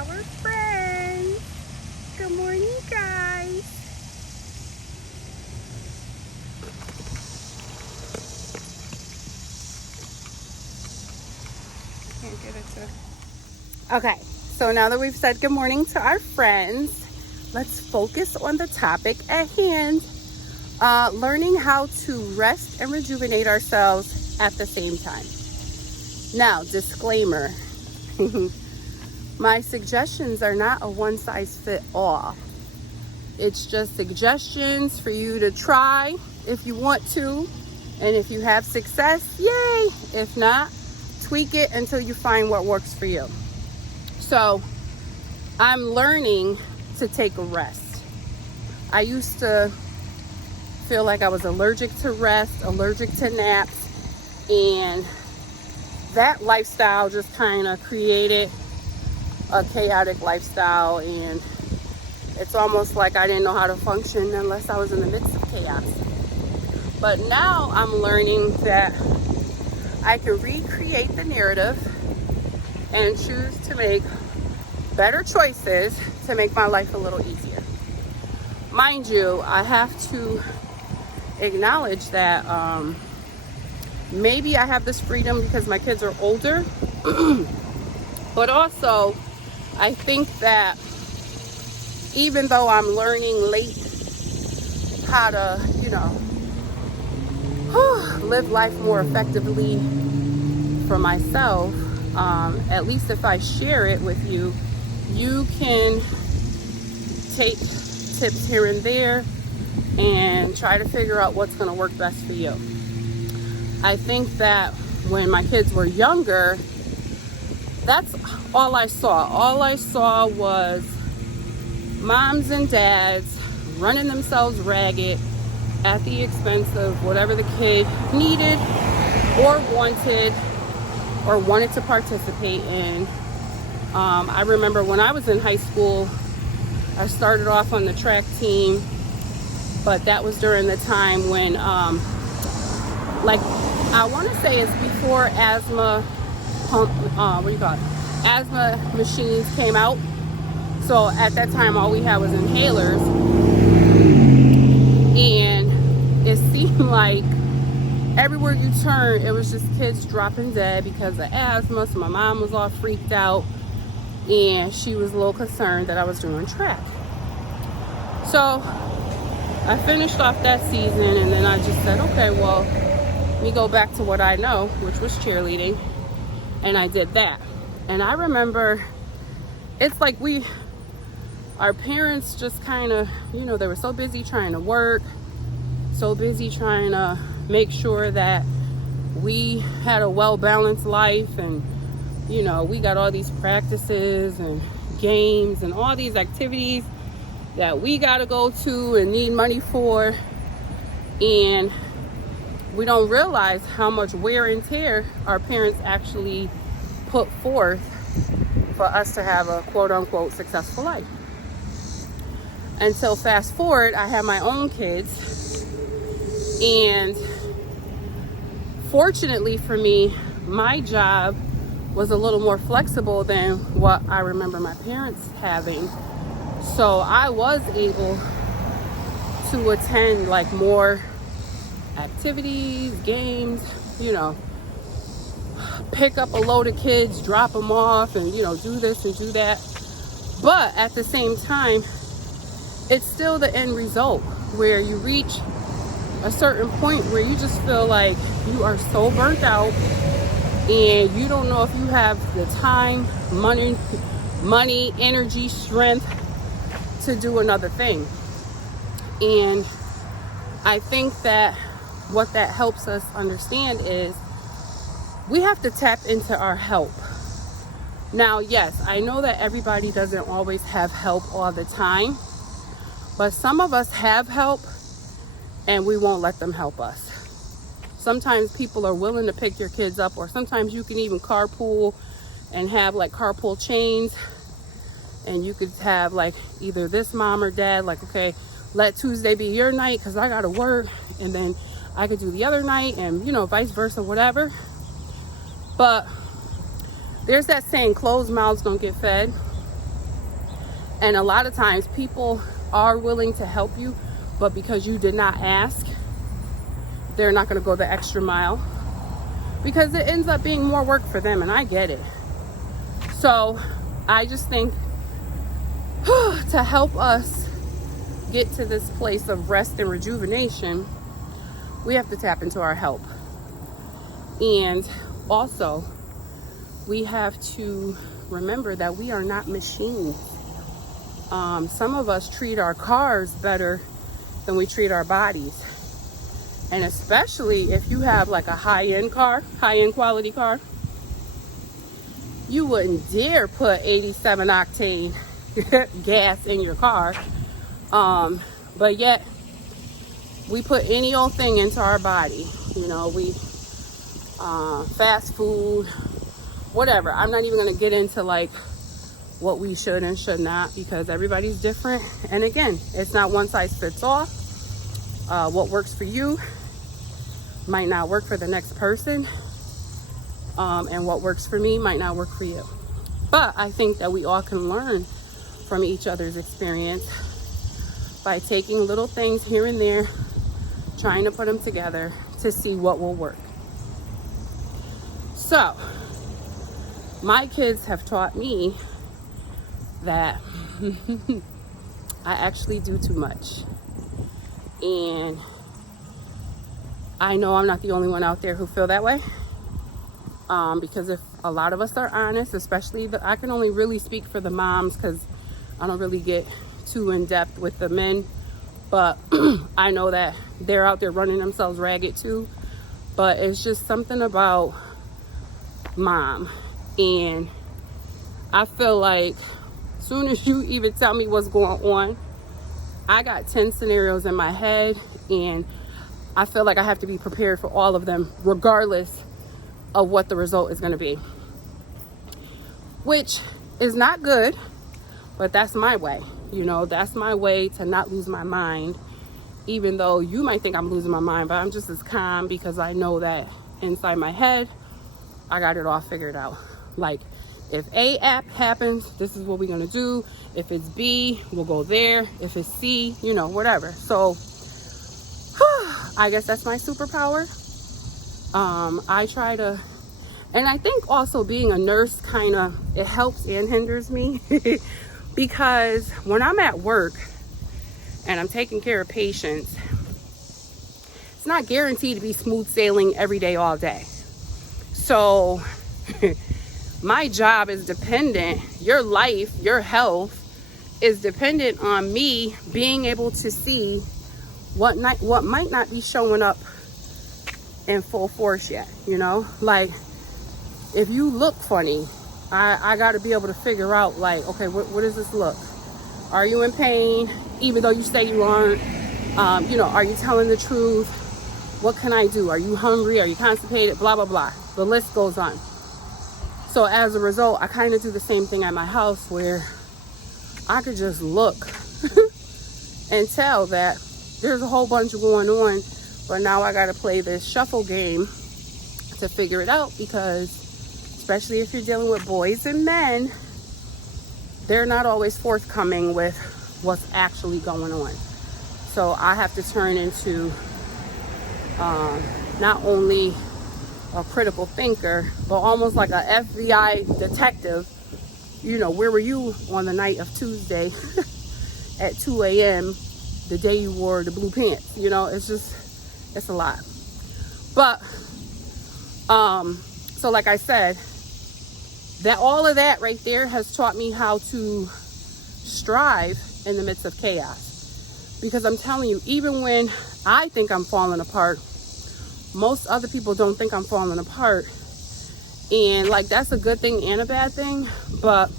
our friends. Good morning, guys. Can't get it to. Okay, so now that we've said good morning to our friends, let's focus on the topic at hand. Learning how to rest and rejuvenate ourselves at the same time. Now, disclaimer. My suggestions are not a one-size-fits-all. It's just suggestions for you to try if you want to. And if you have success, yay! If not, tweak it until you find what works for you. So, I'm learning to take a rest. I used to feel like I was allergic to rest, allergic to naps, and that lifestyle just kind of created a chaotic lifestyle, and it's almost like I didn't know how to function unless I was in the midst of chaos. But now I'm learning that I can recreate the narrative and choose to make better choices to make my life a little easier. Mind you, I have to acknowledge that maybe I have this freedom because my kids are older, but also I think that even though I'm learning late how to, live life more effectively for myself, at least if I share it with you, you can take tips here and there and try to figure out what's going to work best for you. I think that when my kids were younger, that's all I saw. All I saw was moms and dads running themselves ragged at the expense of whatever the kid needed or wanted to participate in. I remember when I was in high school, I started off on the track team, but that was during the time when, I want to say it's before asthma asthma machines came out. So at that time, all we had was inhalers, and it seemed like everywhere you turn, it was just kids dropping dead because of asthma. So my mom was all freaked out, and she was a little concerned that I was doing track. So I finished off that season, and then I just said, okay, well, let me go back to what I know, which was cheerleading, and I did that. And I remember it's like our parents just kind of, they were so busy trying to work, so busy trying to make sure that we had a well-balanced life, and we got all these practices and games and all these activities that we got to go to and need money for, and we don't realize how much wear and tear our parents actually put forth for us to have a quote-unquote successful life. Until fast forward, I have my own kids, and fortunately for me, my job was a little more flexible than what I remember my parents having. So I was able to attend more activities, games, pick up a load of kids, drop them off, and do this and do that. But at the same time, it's still the end result where you reach a certain point where you just feel like you are so burnt out, and you don't know if you have the time, money, energy, strength to do another thing. And I think that what that helps us understand is we have to tap into our help. Now, yes, I know that everybody doesn't always have help all the time, but some of us have help and we won't let them help us. Sometimes people are willing to pick your kids up, or sometimes you can even carpool and have carpool chains, and you could have either this mom or dad, okay, let Tuesday be your night because I gotta work, and then I could do the other night, and vice versa, whatever. But there's that saying, closed mouths don't get fed. And a lot of times people are willing to help you, but because you did not ask, they're not going to go the extra mile, because it ends up being more work for them, and I get it. So I just think to help us get to this place of rest and rejuvenation, we have to tap into our help. And also, we have to remember that we are not machines. Some of us treat our cars better than we treat our bodies. And especially if you have like a high-end car, high-end quality car, you wouldn't dare put 87 octane gas in your car. But yet we put any old thing into our body. You know, we fast food, whatever. I'm not even going to get into like what we should and should not, because everybody's different. And again, it's not one size fits all. What works for you might not work for the next person. And what works for me might not work for you. But I think that we all can learn from each other's experience by taking little things here and there, trying to put them together to see what will work. So, my kids have taught me that I actually do too much. And I know I'm not the only one out there who feel that way. Because if a lot of us are honest, especially I can only really speak for the moms, because I don't really get too in depth with the men, but I know that they're out there running themselves ragged too. But it's just something about mom, and I feel like as soon as you even tell me what's going on, I got 10 scenarios in my head, and I feel like I have to be prepared for all of them, regardless of what the result is going to be, which is not good, but that's my way. You know, that's my way to not lose my mind, even though you might think I'm losing my mind, but I'm just as calm because I know that inside my head, I got it all figured out. Like, if A app happens, this is what we're going to do. If it's B, we'll go there. If it's C, you know, whatever. So I guess that's my superpower. I try to, and I think also being a nurse kind of, it helps and hinders me because when I'm at work and I'm taking care of patients, it's not guaranteed to be smooth sailing every day, all day. So my job is dependent, your life, your health is dependent on me being able to see what might not be showing up in full force yet, you know? Like, if you look funny, I got to be able to figure out, like, okay, what does this look? Are you in pain, even though you say you aren't? You know, are you telling the truth? What can I do? Are you hungry? Are you constipated? Blah, blah, blah. The list goes on. So as a result, I kind of do the same thing at my house, where I could just look and tell that there's a whole bunch going on, but now I got to play this shuffle game to figure it out, because especially if you're dealing with boys and men, they're not always forthcoming with what's actually going on. So I have to turn into not only a critical thinker, but almost like a FBI detective. You know, where were you on the night of Tuesday at 2 a.m., the day you wore the blue pants? You know, it's just, it's a lot. But, so like I said, that all of that right there has taught me how to strive in the midst of chaos. Because I'm telling you, even when I think I'm falling apart, most other people don't think I'm falling apart. And like, that's a good thing and a bad thing, but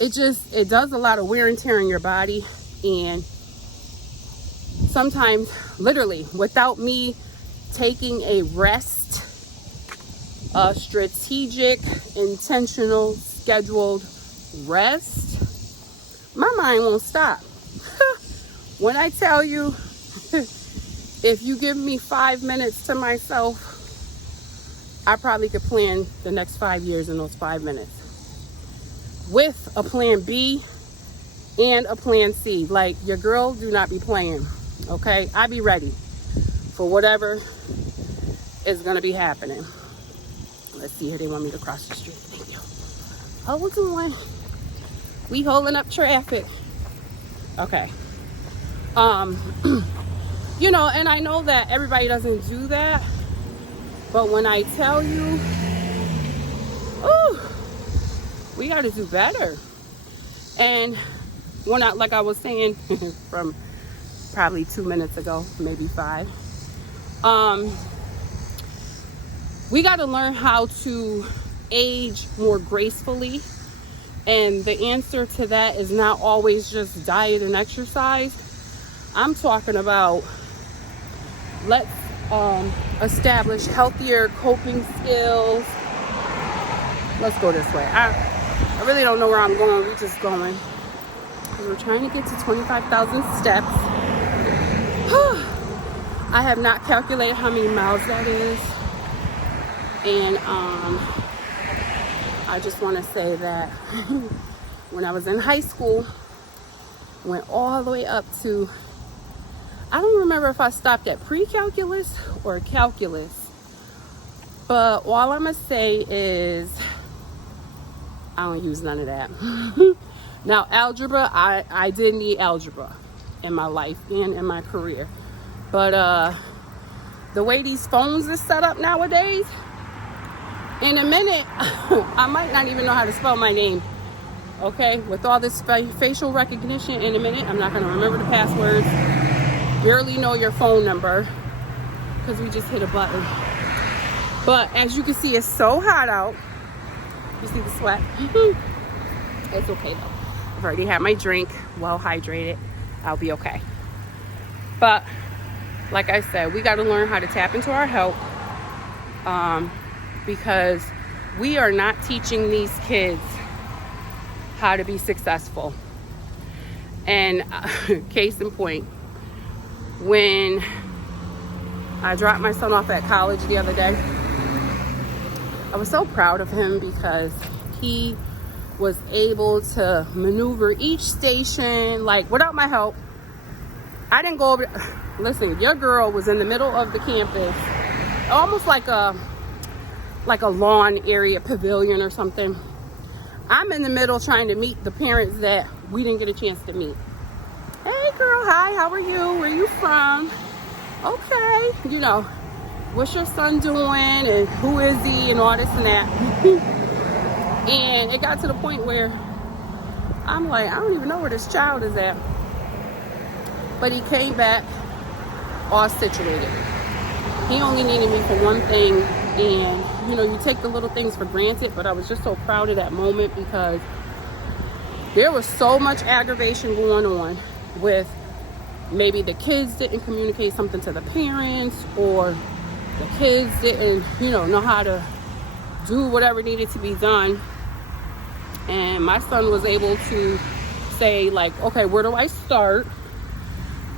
it does a lot of wear and tear in your body. And sometimes, literally, without me taking a rest, a strategic, intentional, scheduled rest, my mind won't stop. When I tell you, if you give me 5 minutes to myself, I probably could plan the next 5 years in those 5 minutes. With a plan B and a plan C. Like, your girl do not be playing, okay? I be ready for whatever is going to be happening. Let's see here. They want me to cross the street. Thank you. Hold on. We holding up traffic. Okay. You know, and I know that everybody doesn't do that, but when I tell you, we got to do better. And when I, like I was saying from probably 2 minutes ago, maybe 5, we got to learn how to age more gracefully. And the answer to that is not always just diet and exercise. I'm talking about, let's establish healthier coping skills. Let's go this way. I really don't know where I'm going. We're just going. We're trying to get to 25,000 steps. I have not calculated how many miles that is. And I just want to say that when I was in high school, went all the way up to, I don't remember if I stopped at pre-calculus or calculus, but all I'm going to say is I don't use none of that. Now, algebra, I did need algebra in my life and in my career. But the way these phones are set up nowadays, in a minute, I might not even know how to spell my name. Okay? With all this facial recognition, in a minute, I'm not going to remember the passwords. Barely know your phone number because we just hit a button. But as you can see, it's so hot out. You see the sweat? It's okay though. I've already had my drink, well hydrated. I'll be okay. But like I said, we got to learn how to tap into our health, because we are not teaching these kids how to be successful. And case in point, when I dropped my son off at college the other day, I was so proud of him because he was able to maneuver each station, like, without my help. I didn't go over. Listen, your girl was in the middle of the campus, almost like a lawn area pavilion or something. I'm in the middle trying to meet the parents that we didn't get a chance to meet. Hey girl, hi, how are you? Where you from? Okay, you know, what's your son doing and who is he and all this and that. And it got to the point where I'm like, I don't even know where this child is at. But he came back all situated. He only needed me for one thing. And, you know, you take the little things for granted, but I was just so proud of that moment because there was so much aggravation going on with maybe the kids didn't communicate something to the parents, or the kids didn't, you know how to do whatever needed to be done. And my son was able to say, like, okay, where do I start?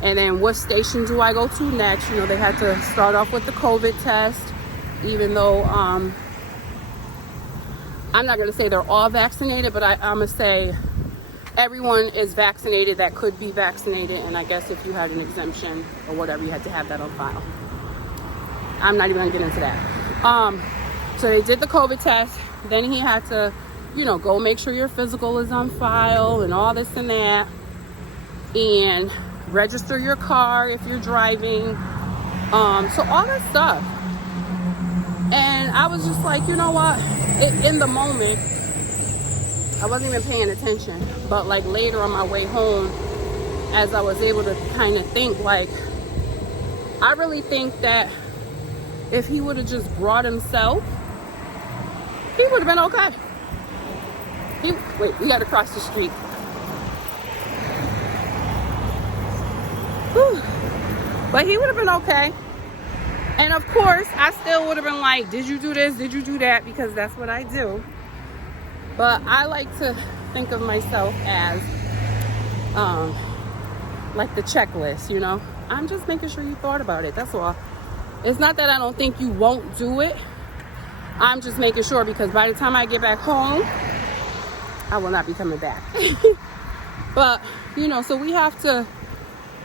And then what station do I go to next? You know, they had to start off with the COVID test, even though I'm not going to say they're all vaccinated, but I'm going to say everyone is vaccinated that could be vaccinated. And I guess if you had an exemption or whatever, you had to have that on file. I'm not even going to get into that. So they did the COVID test. Then he had to, you know, go make sure your physical is on file and all this and that. And register your car if you're driving. So all that stuff. And I was just like, you know what? In the moment, I wasn't even paying attention. But like later on my way home, as I was able to kind of think, like, I really think that if he would have just brought himself, he would have been okay. Wait, we got to cross the street. Whew. But he would have been okay. And of course, I still would have been like, did you do this? Did you do that? Because that's what I do. But I like to think of myself as like the checklist, you know? I'm just making sure you thought about it. That's all. It's not that I don't think you won't do it. I'm just making sure, because by the time I get back home, I will not be coming back. But, so we have to,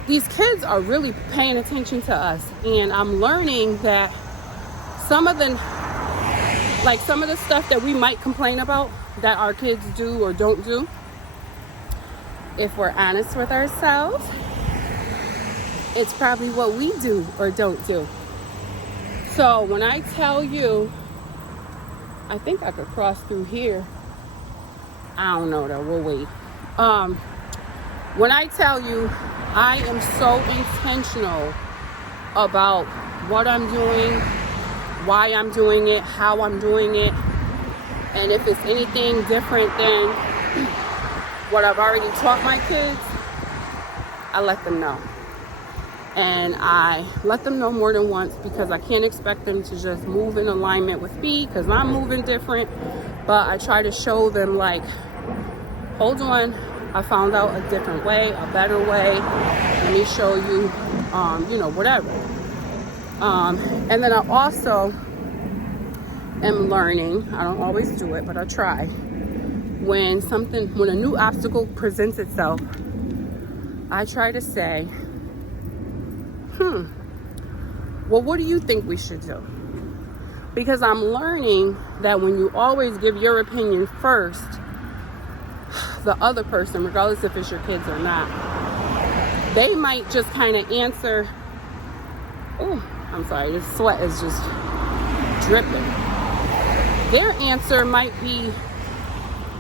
these kids are really paying attention to us. And I'm learning that some of the stuff that we might complain about that our kids do or don't do, if we're honest with ourselves, it's probably what we do or don't do. So when I tell you, I think I could cross through here. I don't know though, we'll wait. When I tell you, I am so intentional about what I'm doing, why I'm doing it, how I'm doing it, and if it's anything different than what I've already taught my kids, I let them know. And I let them know more than once, because I can't expect them to just move in alignment with me, because I'm moving different. But I try to show them, like, hold on, I found out a different way, a better way. Let me show you, whatever. And then I also am learning, I don't always do it, but I try. When a new obstacle presents itself, I try to say, well, what do you think we should do? Because I'm learning that when you always give your opinion first, the other person, regardless if it's your kids or not, they might just kind of answer, oh, I'm sorry, this sweat is just dripping. Their answer might be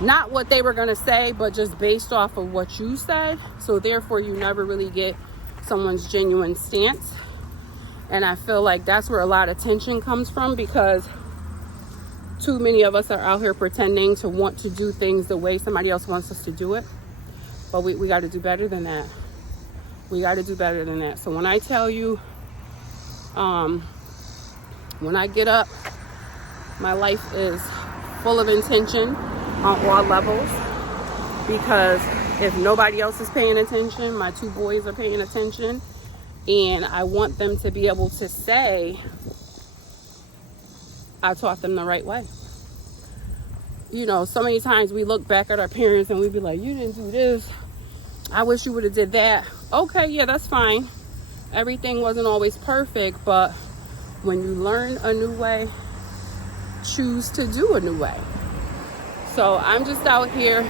not what they were going to say, but just based off of what you said. So therefore, you never really get someone's genuine stance. And I feel like that's where a lot of tension comes from, because too many of us are out here pretending to want to do things the way somebody else wants us to do it. But we got to do better than that. We got to do better than that. So when I tell you, when I get up, my life is full of intention on all levels, because if nobody else is paying attention, my two boys are paying attention, and I want them to be able to say, I taught them the right way. So many times we look back at our parents and we be like, you didn't do this. I wish you would have did that. Okay, yeah, that's fine. Everything wasn't always perfect, but when you learn a new way, choose to do a new way. So I'm just out here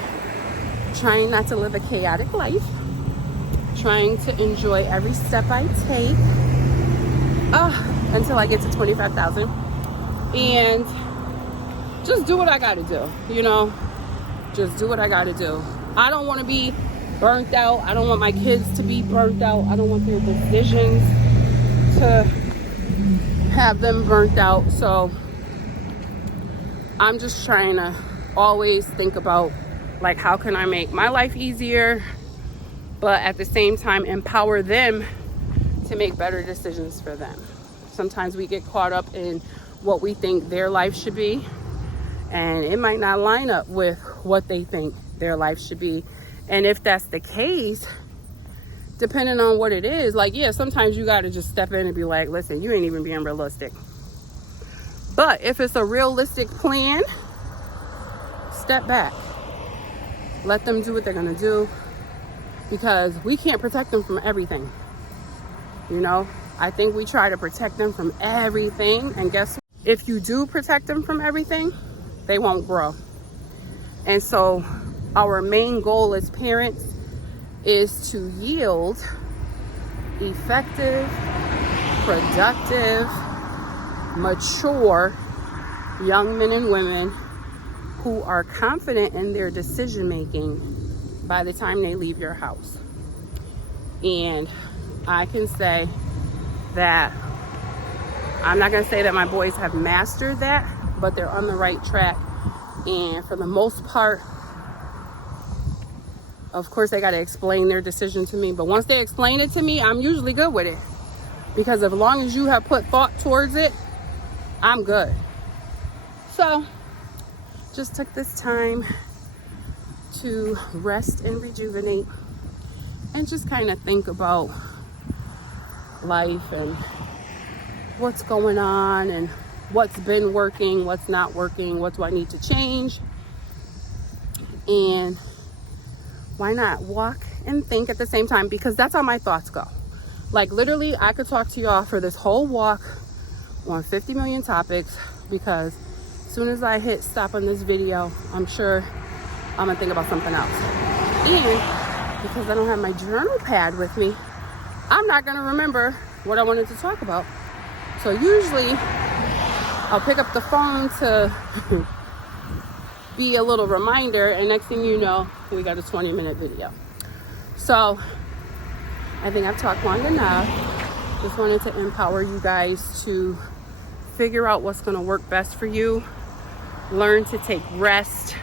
trying not to live a chaotic life, trying to enjoy every step I take until I get to 25,000, and just do what I got to do, just do what I got to do. I don't want to be burnt out. I don't want my kids to be burnt out. I don't want their decisions to have them burnt out. So I'm just trying to always think about, like, how can I make my life easier, but at the same time empower them to make better decisions for them. Sometimes we get caught up in what we think their life should be, and it might not line up with what they think their life should be. And if that's the case, depending on what it is, like, yeah, sometimes you got to just step in and be like, listen, you ain't even being realistic. But if it's a realistic plan, step back. Let them do what they're going to do, because we can't protect them from everything. I think we try to protect them from everything, and guess what? If you do protect them from everything, they won't grow. And so our main goal as parents is to yield effective, productive, mature young men and women who are confident in their decision making by the time they leave your house. And I can say that I'm not going to say that my boys have mastered that, but they're on the right track. And for the most part, of course, they got to explain their decision to me. But once they explain it to me, I'm usually good with it. Because as long as you have put thought towards it, I'm good. So, just took this time to rest and rejuvenate and just kind of think about life and what's going on and what's been working, what's not working, what do I need to change. And why not walk and think at the same time? Because that's how my thoughts go. Like literally, I could talk to y'all for this whole walk on 50 million topics, because as soon as I hit stop on this video, I'm sure I'm gonna think about something else. And because I don't have my journal pad with me, I'm not gonna remember what I wanted to talk about. So usually I'll pick up the phone to be a little reminder, and next thing you know, we got a 20-minute video. So I think I've talked long enough. Just wanted to empower you guys to figure out what's going to work best for you. Learn to take rest.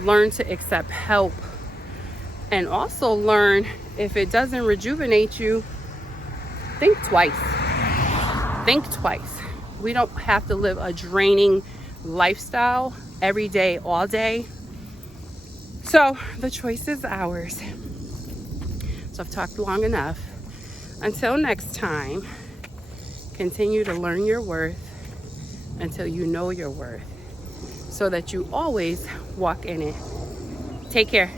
Learn to accept help. And also learn, if it doesn't rejuvenate you, think twice. Think twice. We don't have to live a draining lifestyle every day, all day. So the choice is ours. So I've talked long enough. Until next time, continue to learn your worth until you know your worth, so that you always walk in it. Take care.